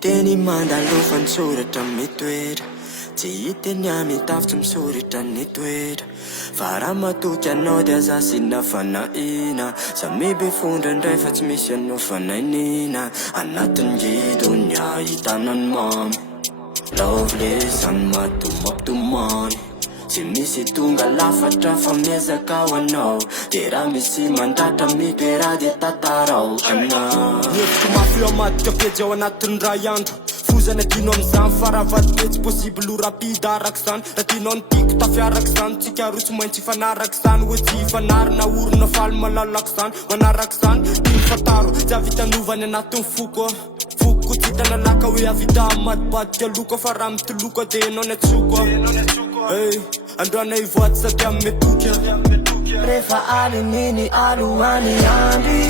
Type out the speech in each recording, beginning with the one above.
Teny mandalo fansoratra mitoera tsy hiteny amitafitsy misoritra ny toera fa raha matoky anao dia aza sina fanahina samiby fondra indray fa tsy misy anao fanainina anatin'ny gidony ahitanany mamy laovlezany matomaptomany tsy misy tonga lafatra fa miezaka ho anao de raha misy mandratra mitoera dia tatarao anao Hevitro mafy eo madika pejy ao anatin'ny ray andro fozana tianao am'izany faravady tsy possible ho rapide arak'izany raha tianao ny tiako tafiarak'izany tsika roa tsy maintsy ifanarak'izany hoe tsy ifanarina orona faly malalak'izany manarak'izany ny fataro tsy avitanovany anatin'ny foko foko tsy hitana laka hoe avita amadibadika loko fa raha mitoloko de enao ny atsoko androana ivoaty sady amin'ny metoka rehefa alininy alohany andry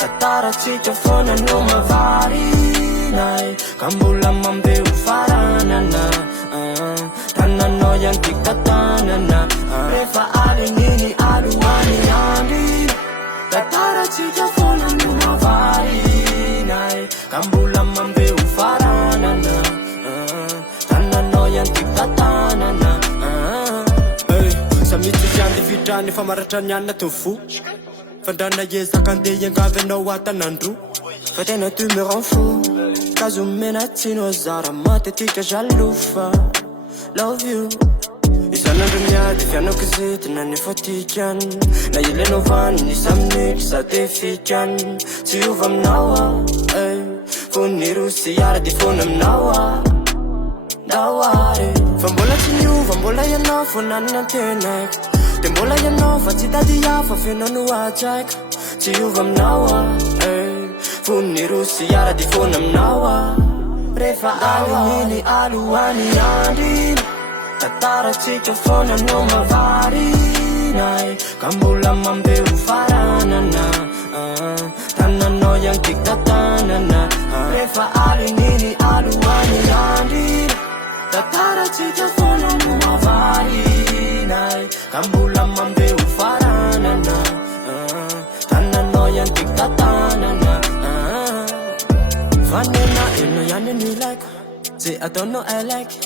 tataratsika foana no mavarinay ka mbola mambeo faranana tananao ihany tika tanana rehefa alininy alohany andry tataratsika foana no mavarinay ka mbola mambeo faranana tananao ihany tika tanana samitsy vitrany efa maratra ny anina teo fo fandrana ezaka andeha iangavy anao atanandro fa tena tu me rends fou kazo mena tsino zara matetika jalofa love you isanandro miady fianako zetina nefa tikany na ilenao vaniny saminitry sady fikany tsy ova aminao fony rosy yara de fona aminao daware fa mbola tsy niova mbola ianao fonanina antenako de mbola ianao fa tsy tady hafa fenao no atsaiko tsy ova aminao fony rosy yara de fona aminao rehefa alininy alohany andry tataratsika foana no mavarinay ka mbola mambeo faranana tananao ihany tika tanana rehefa alininy alohany andry tataratsika foana no mavarinay ka mbola mambeo faranana tananao ihany tika tanana vanena eno ihany ny ilaiko zay ataonao ailaiko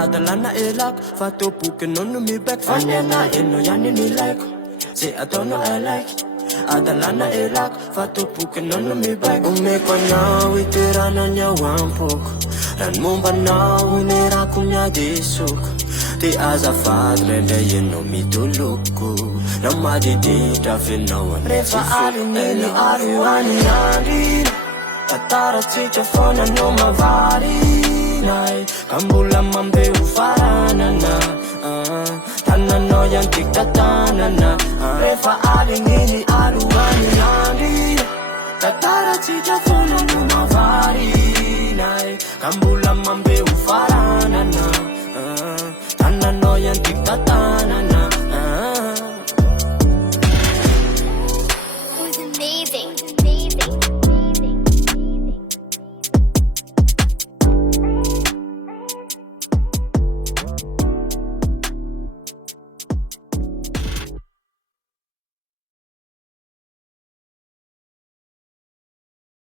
adalana elako fa toboky anao no mibaiko vanena eno ihany ny ilaiko zay ataonao ailaiko adalana elako fa toboky anao no mibaiko omeko anao itoerana ny ao ampoko raha ny momba anao inerako miady isoko de azafady raindray ianao mitoloko na madiditra fenao rehefa alininy alohany andry tataratsika foana no mavarinay ka mbola mambeo faranana tananao ihany tika tanana rehefa alininy alohany andry tataratsika foana no mavarinay ka mbola